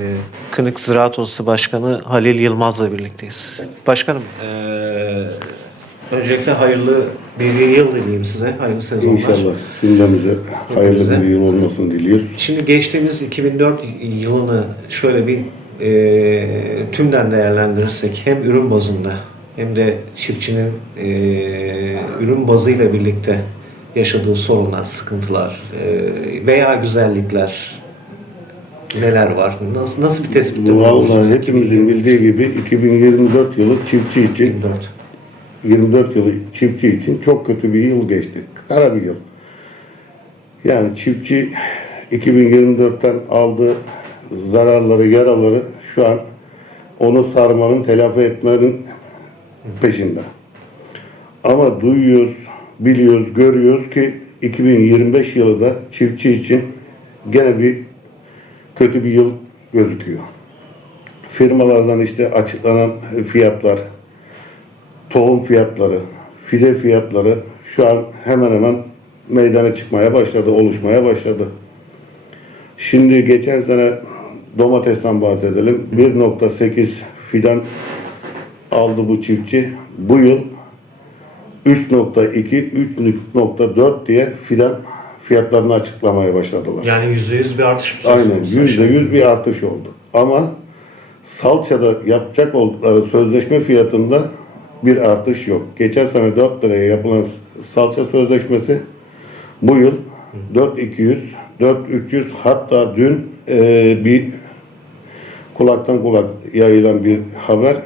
Ee, Kınık Ziraat Odası Başkanı Halil Yılmaz'la birlikteyiz. Başkanım, ee, öncelikle hayırlı bir yıl dileyim size. Hayırlı sezonlar. İnşallah cümlemize hayırlı bir yıl olmasını diliyoruz. Şimdi geçtiğimiz 2004 yılını şöyle bir ee, tümden değerlendirirsek hem ürün bazında hem de çiftçinin ee, ürün bazıyla birlikte yaşadığı sorunlar, sıkıntılar ee, veya güzellikler neler var? Nasıl, nasıl bir tespitte Vallahi hepimizin bildiği gibi 2024 yılı çiftçi için 24. 24 yılı çiftçi için çok kötü bir yıl geçti. Kara bir yıl. Yani çiftçi 2024'ten aldığı zararları, yaraları şu an onu sarmanın, telafi etmenin peşinde. Ama duyuyoruz, biliyoruz, görüyoruz ki 2025 yılı da çiftçi için gene bir kötü bir yıl gözüküyor. Firmalardan işte açıklanan fiyatlar, tohum fiyatları, fide fiyatları şu an hemen hemen meydana çıkmaya başladı, oluşmaya başladı. Şimdi geçen sene domatesten bahsedelim. 1.8 fidan aldı bu çiftçi. Bu yıl 3.2, 3.4 diye fidan fiyatlarını açıklamaya başladılar. Yani yüzde yüz bir artış söz Aynen konusu yüzde aşağı yüz bir artış oldu. Ama salçada yapacak oldukları sözleşme fiyatında bir artış yok. Geçen sene 4 liraya yapılan salça sözleşmesi bu yıl 4200, 4300 hatta dün e, bir kulaktan kulak yayılan bir haber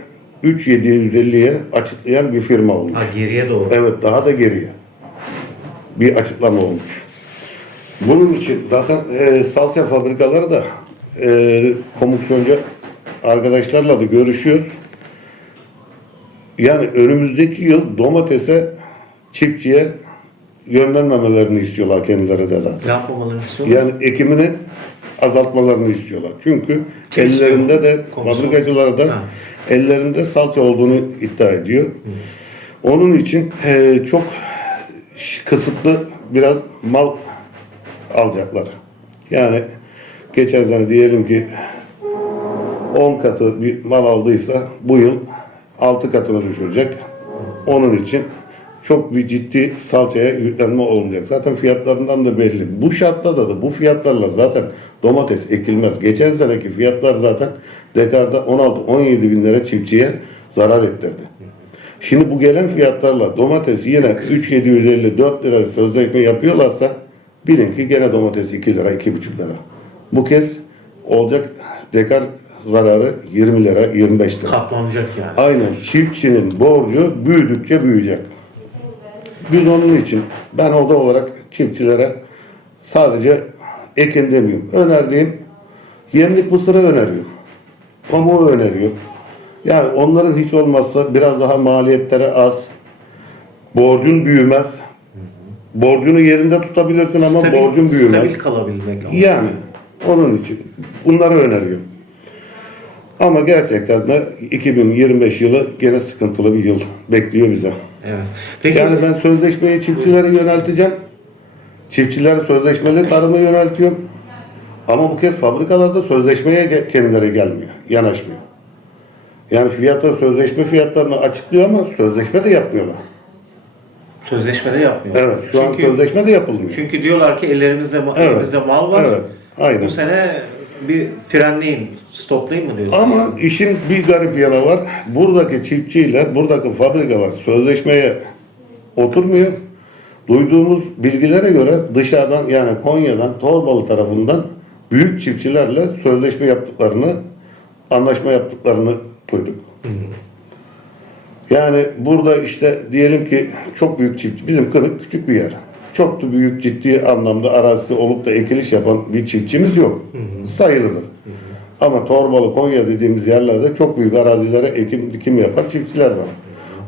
3750'ye açıklayan bir firma olmuş. Ha, geriye doğru. Evet daha da geriye bir açıklama olmuş. Bunun için zaten e, salça fabrikaları da e, komisyoncu arkadaşlarla da görüşüyoruz. Yani önümüzdeki yıl domatese çiftçiye yönlenmemelerini istiyorlar kendileri de zaten. Ne yapmamalarını istiyorlar? Yani ekimini azaltmalarını istiyorlar. Çünkü Kim ellerinde istiyor? de Komisyon. fabrikacılar da Ha. ellerinde salça olduğunu iddia ediyor. Onun için e, çok kısıtlı biraz mal alacaklar. Yani geçen sene diyelim ki 10 katı bir mal aldıysa bu yıl 6 katına düşürecek. Onun için çok bir ciddi salçaya yüklenme olmayacak. Zaten fiyatlarından da belli. Bu şartta da bu fiyatlarla zaten domates ekilmez. Geçen seneki fiyatlar zaten dekarda 16-17 bin lira çiftçiye zarar ettirdi. Şimdi bu gelen fiyatlarla domates yine 3.750-4 lira sözleşme yapıyorlarsa bilin ki gene domates 2 lira 2,5 lira. Bu kez olacak dekar zararı 20 lira 25 lira. Katlanacak yani. Aynen çiftçinin borcu büyüdükçe büyüyecek. Biz onun için ben oda olarak çiftçilere sadece ekin demiyorum. Önerdiğim yemlik mısırı öneriyor. Pamuğu öneriyor. Yani onların hiç olmazsa biraz daha maliyetleri az. Borcun büyümez. Borcunu yerinde tutabilirsin ama Stabil- borcun büyümez. Stabil kalabilmek ama. Yani onun için bunları öneriyorum. Ama gerçekten de 2025 yılı gene sıkıntılı bir yıl bekliyor bize. Evet. Peki Yani ben sözleşmeyi çiftçilere yönelteceğim. Çiftçiler sözleşmeli tarıma yöneltiyorum. Ama bu kez fabrikalarda sözleşmeye kendileri gelmiyor, yanaşmıyor. Yani fiyatı, sözleşme fiyatlarını açıklıyor ama sözleşme de yapmıyorlar. Sözleşmede yapmıyor. Evet, şu an çünkü, sözleşme de yapılmıyor. çünkü diyorlar ki ellerimizde, Evet. elimizde mal var. Evet, aynen. Bu sene bir frenleyin, stoplayın mı diyorlar. Ama işin bir garip yanı var. Buradaki çiftçiyle buradaki fabrikalar sözleşmeye oturmuyor. Duyduğumuz bilgilere göre dışarıdan yani Konya'dan, Torbalı tarafından büyük çiftçilerle sözleşme yaptıklarını, anlaşma yaptıklarını duyduk. Yani burada işte diyelim ki çok büyük çiftçi, bizim Kınık küçük bir yer. Çok da büyük ciddi anlamda arazisi olup da ekiliş yapan bir çiftçimiz yok. Sayılıdır. Ama Torbalı, Konya dediğimiz yerlerde çok büyük arazilere ekim dikim yapan çiftçiler var.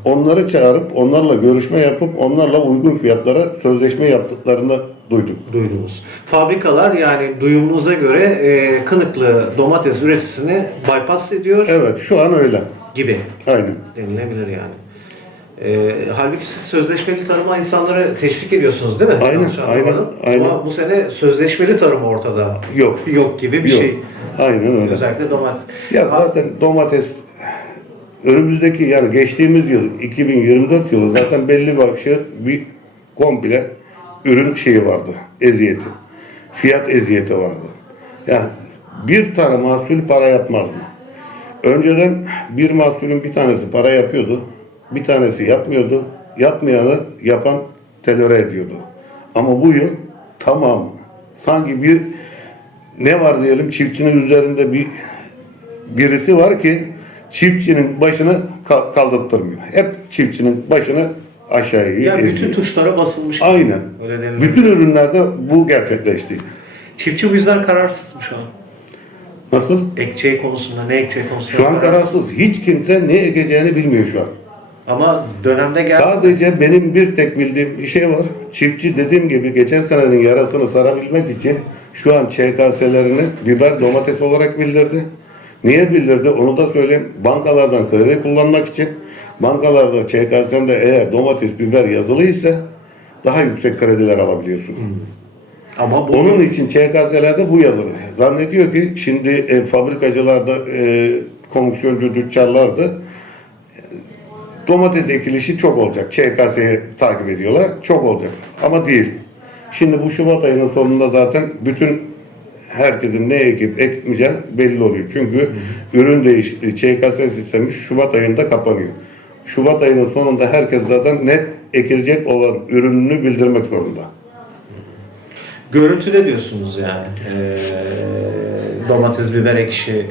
Onları çağırıp onlarla görüşme yapıp onlarla uygun fiyatlara sözleşme yaptıklarını duyduk. Duydunuz. Fabrikalar yani duyumunuza göre e, Kınıklı domates üreticisini bypass ediyor Evet şu an öyle. Gibi Aynen. denilebilir yani. E, halbuki siz sözleşmeli tarıma insanları teşvik ediyorsunuz değil mi? Aynen, Yanlış anlamadım. aynen, aynen. Ama bu sene sözleşmeli tarım ortada Yok. yok gibi bir Yok. şey. Aynen öyle. Özellikle domates. Ya zaten domates önümüzdeki yani geçtiğimiz yıl 2024 yılı zaten belli başlı bir komple ürün şeyi vardı. Eziyeti. Fiyat eziyeti vardı. Yani bir tane mahsul para yapmaz mı? Önceden bir mahsulün bir tanesi para yapıyordu. Bir tanesi yapmıyordu. Yapmayanı yapan telöre ediyordu. Ama bu yıl tamam sanki bir ne var diyelim çiftçinin üzerinde bir birisi var ki çiftçinin başını ka- kaldırtmıyor. Hep çiftçinin başını aşağıya Yani bütün eziyor. tuşlara basılmış. gibi. Aynen. Öyle denilir. Bütün ürünlerde bu gerçekleşti. Çiftçi bu yüzden kararsız mı şu an? Nasıl? Ekeceği konusunda, ne ekeceği konusunda Şu an kararsız. Hiç kimse ne ekeceğini bilmiyor şu an. Ama dönemde gel. Sadece benim bir tek bildiğim bir şey var. Çiftçi dediğim gibi geçen senenin yarasını sarabilmek için şu an ÇKS'lerini biber domates olarak bildirdi. Niye bildirdi onu da söyleyeyim. Bankalardan kredi kullanmak için bankalarda ÇKS'nde eğer domates biber yazılıysa daha yüksek krediler alabiliyorsun. Ama bu Onun için ÇKS'lerde bu yazılı. Zannediyor ki şimdi e, fabrikacılarda e, komisyoncu tüccarlar da e, domates ekilişi çok olacak. ÇKS'yi takip ediyorlar. Çok olacak. Ama değil. Şimdi bu Şubat ayının sonunda zaten bütün herkesin ne ekip ekmeyeceği belli oluyor. Çünkü ürün değişikliği ÇKS sistemi Şubat ayında kapanıyor. Şubat ayının sonunda herkes zaten net ekilecek olan ürününü bildirmek zorunda. Görüntüde diyorsunuz yani. Ee, domates, biber ekşi e,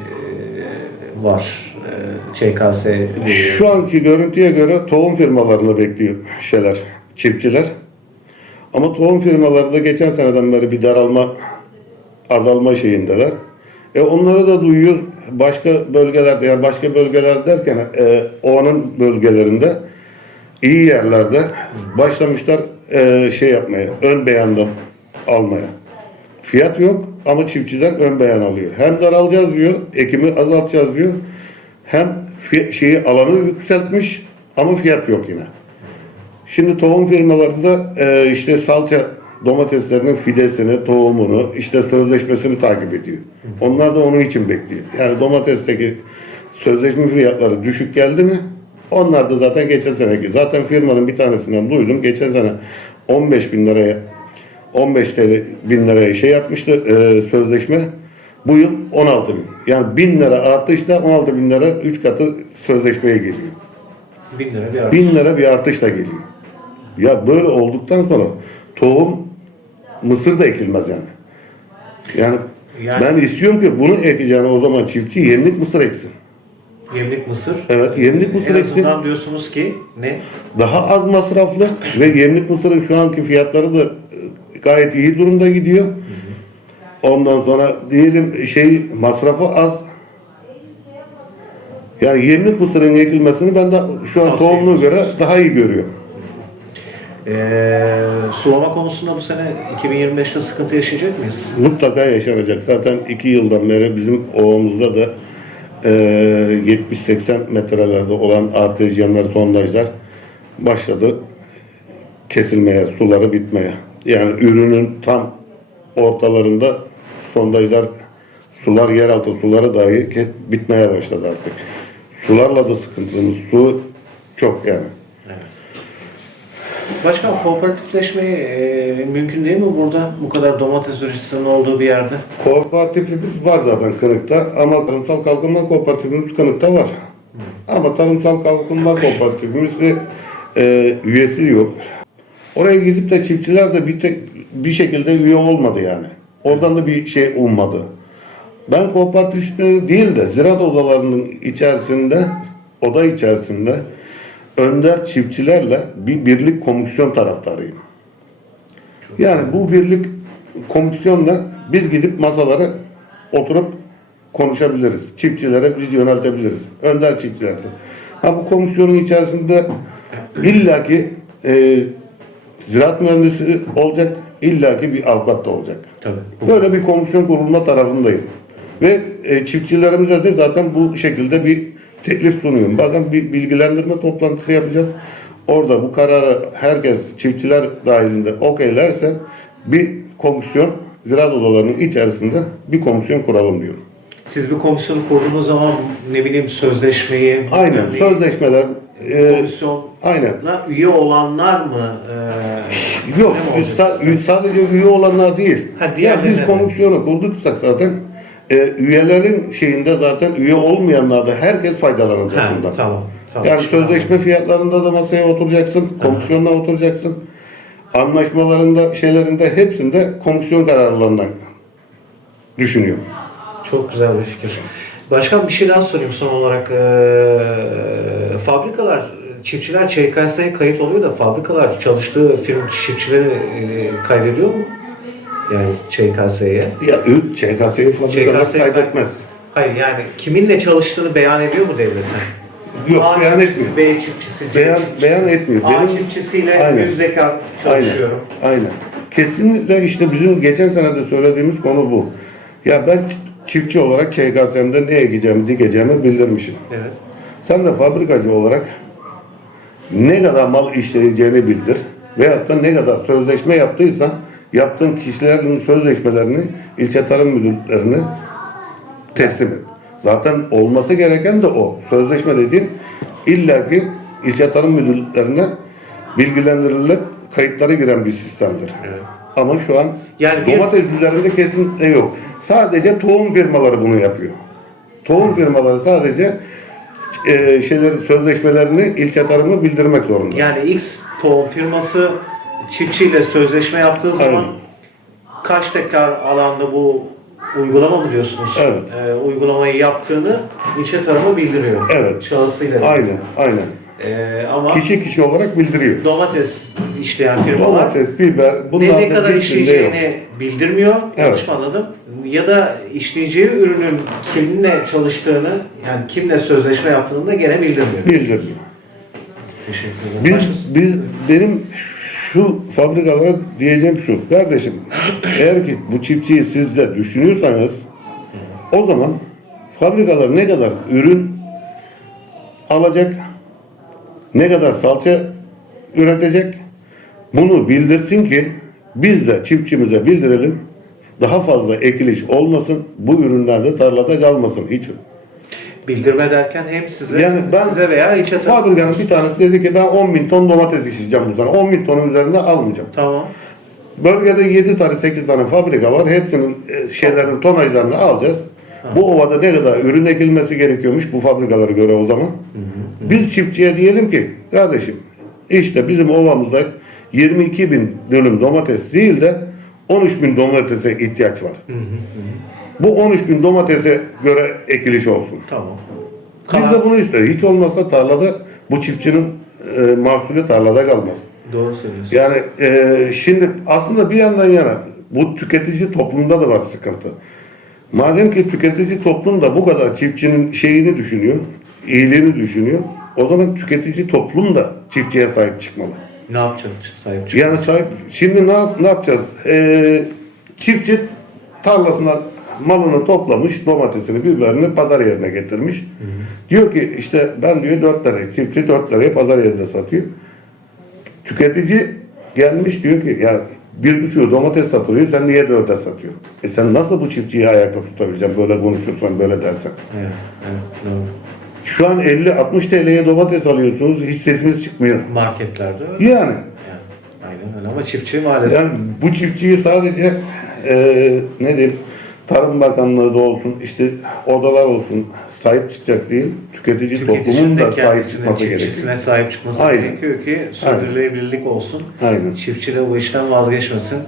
var. Ee, ÇKS veriyor. Şu anki görüntüye göre tohum firmalarını bekliyor şeyler, çiftçiler. Ama tohum firmaları da geçen seneden beri bir daralma, azalma şeyindeler. E onları da duyuyoruz. Başka bölgelerde, yani başka bölgeler derken e, onun bölgelerinde iyi yerlerde başlamışlar e, şey yapmaya, ön beyanda almaya. Fiyat yok ama çiftçiler ön beyan alıyor. Hem daralacağız diyor, ekimi azaltacağız diyor. Hem şeyi alanı yükseltmiş ama fiyat yok yine. Şimdi tohum firmaları da e, işte salça domateslerinin fidesini, tohumunu, işte sözleşmesini takip ediyor. Onlar da onun için bekliyor. Yani domatesteki sözleşme fiyatları düşük geldi mi? Onlar da zaten geçen seneki. Zaten firmanın bir tanesinden duydum. Geçen sene 15 bin liraya 15 TL bin liraya şey yapmıştı e, sözleşme. Bu yıl 16 bin. Yani 1000 lira artışla 16 bin lira 3 katı sözleşmeye geliyor. Bin lira bir artış. 1000 lira bir artışla geliyor. Ya böyle olduktan sonra tohum mısır da ekilmez yani. Yani, Yani- ben istiyorum ki bunu ekeceğine o zaman çiftçi yemlik mısır eksin. Yemlik mısır. Evet yemlik mısır En eksin. diyorsunuz ki ne? Daha az masraflı ve yemlik mısırın şu anki fiyatları da gayet iyi durumda gidiyor. Ondan sonra diyelim şey masrafı az. Yani yemlik mısırın ekilmesini ben de şu an Tavsiye tohumluğa göre daha iyi görüyorum. Ee, sulama konusunda bu sene 2025'te sıkıntı yaşayacak mıyız? Mutlaka yaşanacak. Zaten iki yıldan beri bizim ovamızda da e, 70-80 metrelerde olan artezyenler, sondajlar başladı kesilmeye, suları bitmeye. Yani ürünün tam ortalarında sondajlar, sular, yeraltı suları dahi bitmeye başladı artık. Sularla da sıkıntımız. Su çok yani. Evet. Başkan kooperatifleşmeyi e, mümkün değil mi burada bu kadar domates üreticisinin olduğu bir yerde? Kooperatifimiz var zaten Kınık'ta ama Tarımsal Kalkınma Kooperatifimiz Kınık'ta var. Ama Tarımsal Kalkınma Kooperatifimiz e, üyesi yok. Oraya gidip de çiftçiler de bir, tek, bir şekilde üye olmadı yani. Oradan da bir şey ummadı. Ben kooperatif değil de ziraat odalarının içerisinde, oda içerisinde önder çiftçilerle bir birlik komisyon taraftarıyım. Yani bu birlik komisyonla biz gidip masalara oturup konuşabiliriz. Çiftçilere biz yöneltebiliriz. Önder çiftçilerde. Ha bu komisyonun içerisinde illaki e, ziraat mühendisi olacak, illaki bir avukat da olacak. Tabii. Böyle bir komisyon kurulma tarafındayım. Ve e, çiftçilerimize de zaten bu şekilde bir teklif sunuyorum. Bazen bir bilgilendirme toplantısı yapacağız. orada bu kararı herkes çiftçiler dahilinde okeylerse bir komisyon ziraat odalarının içerisinde bir komisyon kuralım diyorum. Siz bir komisyon kurduğunuz zaman ne bileyim sözleşmeyi Aynen sözleşmeler e, aynen üye olanlar mı e, Yok, sa- sadece üye olanlar değil. Ha, ya diğerlerine biz de. komisyonu kurduksak zaten e, üyelerin şeyinde zaten üye olmayanlar da herkes faydalanacak Ha, bundan. tamam. tamam. Yani sözleşme fiyatlarında da masaya oturacaksın, komisyonla oturacaksın. Anlaşmalarında, şeylerinde hepsinde komisyon kararlarından düşünüyor. Çok güzel bir fikir. Başkan bir şey daha sorayım son olarak. Ee, fabrikalar, çiftçiler ÇKS'ye kayıt oluyor da fabrikalar çalıştığı firma çiftçileri e, kaydediyor mu? Yani ÇKS'ye. Ya ÇKS'yi fabrikalar ÇKS kaydetmez. Hayır yani kiminle çalıştığını beyan ediyor mu devlete? Yok, A beyan etmiyor. B çiftçisi, C Beyan- çiftçisi. beyan etmiyor. A Benim- çiftçisiyle Aynen. yüz dekar Aynen. çalışıyorum. Aynen. Kesinlikle işte bizim geçen sene de söylediğimiz konu bu. Ya ben çiftçi olarak ÇKS'mde ne ekeceğimi, dikeceğimi bildirmişim. Evet. Sen de fabrikacı olarak ne kadar mal işleyeceğini bildir. Veyahut da ne kadar sözleşme yaptıysan yaptığın kişilerin sözleşmelerini ilçe tarım müdürlerine teslim et. Zaten olması gereken de o. Sözleşme dediğin illaki ilçe tarım müdürlerine bilgilendirilip kayıtları giren bir sistemdir. Evet. Ama şu an Yani bir- domates üzerinde kesinlikle yok. Sadece tohum firmaları bunu yapıyor. Tohum firmaları sadece e, şeyleri sözleşmelerini ilçe tarımı bildirmek zorunda. Yani X tohum firması çiftçiyle sözleşme yaptığı zaman Aynen. kaç dekar alanda bu uygulama mı diyorsunuz? Evet. Ee, uygulamayı yaptığını ilçe tarımı bildiriyor. Evet. Şahısıyla. Aynen, aynen. Ee, ama Kişi kişi olarak bildiriyor. domates işleyen firmalar Domates, biber, ne, bunlar ne kadar işleyeceğini bildirmiyor. Yanlış mı anladım? Ya da işleyeceği ürünün kimle çalıştığını, yani kimle sözleşme yaptığını da gene bildirmiyor. Bildirmiyor. Teşekkür ederim. Biz, biz benim şu fabrikalara diyeceğim şu. Kardeşim eğer ki bu çiftçiyi siz de düşünüyorsanız o zaman fabrikalar ne kadar ürün alacak, ne kadar salça üretecek bunu bildirsin ki biz de çiftçimize bildirelim. Daha fazla ekiliş olmasın. Bu ürünler de tarlada kalmasın hiç. Bildirme derken hem size, Yani ben size veya tarım. Fabrikanın bir tanesi dedi ki ben 10 bin ton domates işleyeceğim bu sene. 10 bin tonun üzerinde almayacağım. Tamam. Bölgede 7 tane 8 tane fabrika var. Hepsinin e, şeylerin tonajlarını alacağız. Bu ovada ne kadar ürün ekilmesi gerekiyormuş bu fabrikalara göre o zaman. Biz çiftçiye diyelim ki kardeşim işte bizim ovamızda 22 bin dönüm domates değil de 13 bin domatese ihtiyaç var. Bu 13 bin domatese göre ekiliş olsun. Tamam. Biz de bunu isteriz. Hiç olmazsa tarlada bu çiftçinin e, mahsulü tarlada kalmaz. Doğru söylüyorsun. Yani e, şimdi aslında bir yandan yana bu tüketici toplumda da var sıkıntı. Madem ki tüketici toplum da bu kadar çiftçinin şeyini düşünüyor, iyiliğini düşünüyor. O zaman tüketici toplum da çiftçiye sahip çıkmalı. Ne yapacağız sahip? Yani sahip, şimdi ne, yap- ne yapacağız? E, çiftçi tarlasından malını toplamış, domatesini, biberini pazar yerine getirmiş. Diyor ki işte ben diyor 4 liraya, çiftçi 4 liraya pazar yerinde satıyor. Tüketici gelmiş diyor ki ya bir buçuğu domates satılıyor sen niye dörde satıyorsun? E sen nasıl bu çiftçiyi ayakta tutabileceksin böyle konuşursan böyle dersen? Evet, evet, doğru. Şu an 50-60 TL'ye domates alıyorsunuz hiç sesiniz çıkmıyor. Marketlerde öyle. Yani, Yani, aynen öyle ama çiftçi maalesef. yani bu çiftçiyi sadece e, ne diyeyim Tarım Bakanlığı da olsun işte odalar olsun sahip çıkacak değil tüketici, toplumun da sahip çıkması gerekiyor. sahip çıkması Aynen. gerekiyor ki sürdürülebilirlik olsun. Aynen. Çiftçi de bu işten vazgeçmesin.